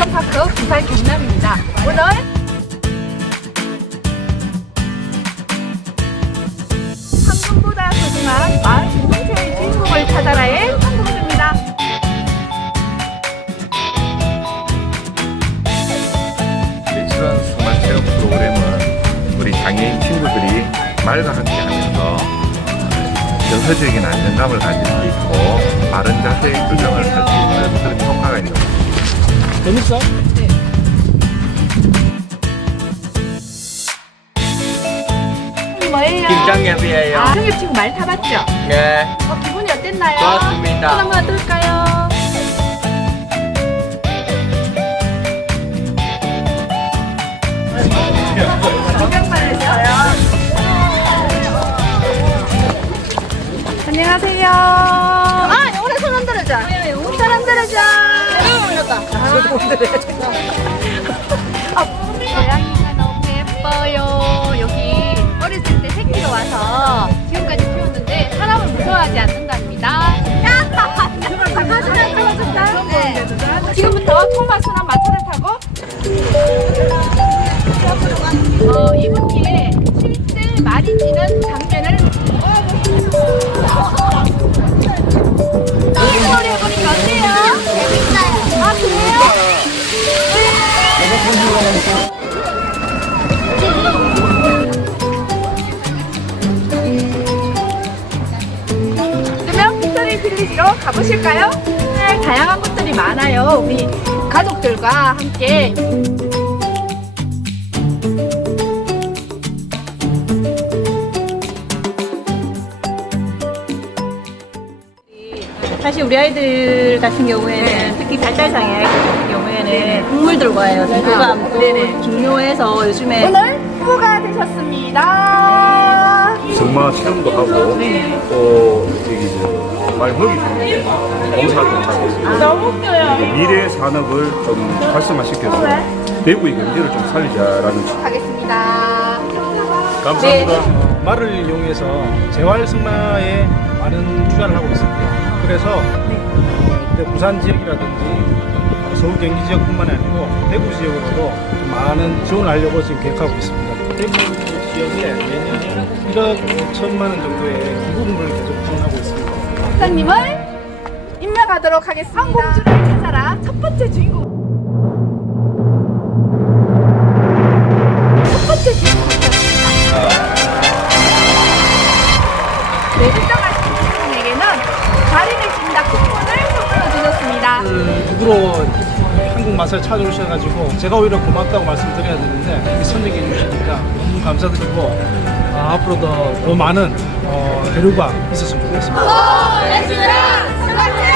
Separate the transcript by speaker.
Speaker 1: 플러스 학교 부산 김남입니다. 오늘 황금보다 소중한 마을 공동체의 주인공을 찾아라의 황금입니다.
Speaker 2: 내추럴 생활 체육 프로그램은 우리 장애인 친구들이 말과 함께하면서 정서적인 안정감을 가질 수 있고 바른 자세의 교정을 할 수 있는 그런 효과가 있는 것입니다.
Speaker 3: 재밌어?
Speaker 1: 이 뭐예요?
Speaker 4: 김장엽이에요.
Speaker 1: 아, 정엽 친구 말 타봤죠?
Speaker 4: 네,
Speaker 1: 어, 기분이 어땠나요?
Speaker 4: 좋았습니다.
Speaker 1: 손 한번 들까요? 구경만 했어요. 안녕하세요. 고양이가 너무 예뻐요. 여기 어렸을 때 새끼로 와서 지금까지 키웠는데 사람을 무서워하지 않는답니다. 네. 지금부터 토마스랑 마차를 타고 어, 이번 빌리지로 가보실까요? 네, 다양한 것들이 많아요. 우리 가족들과 함께
Speaker 5: 사실 우리 아이들 같은 경우에는 특히 발달장애 아이들 같은 경우에는 동물들 과요 공감도
Speaker 1: 네네.
Speaker 5: 중요해서 요즘에
Speaker 1: 오늘 후보가 되셨습니다.
Speaker 2: 승마 체험도 하고 또 저기 저 말 먹이 주는데 봉사도 하고
Speaker 1: 너무 웃겨요.
Speaker 2: 미래 산업을 좀 활성화시켜서 대구의 경제를 좀 살리자라는
Speaker 1: 가겠습니다.
Speaker 2: 감사합니다.
Speaker 3: 어, 말을 이용해서 재활 승마에 많은 투자를 하고 있습니다. 그래서 어, 그때 부산 지역이라든지 어, 서울 경기 지역뿐만 아니고 대구 지역으로도 좀 많은 지원을 하려고 지금 계획하고 있습니다. 대구 지역에 매년 1억 5천만 원 정도의 기부금을 계속 지원하고 있습니다.
Speaker 1: 박사님을 임명하도록 하겠습니다. 한공주를 찾아라 첫 번째 주인공. 첫 번째 주인공이었습니다. 네, 입장하신 분에게는 자리를 진다 쿠폰을 선물로 드렸습니다.
Speaker 3: 그 누구로 한국 맛을 찾아오셔가지고 제가 오히려 고맙다고 말씀드려야 되는데 선정해 주시니까 너무 감사드리고 아, 앞으로도 더 많은 어, 대류가 있었으면 좋겠습니다.
Speaker 1: 두 번째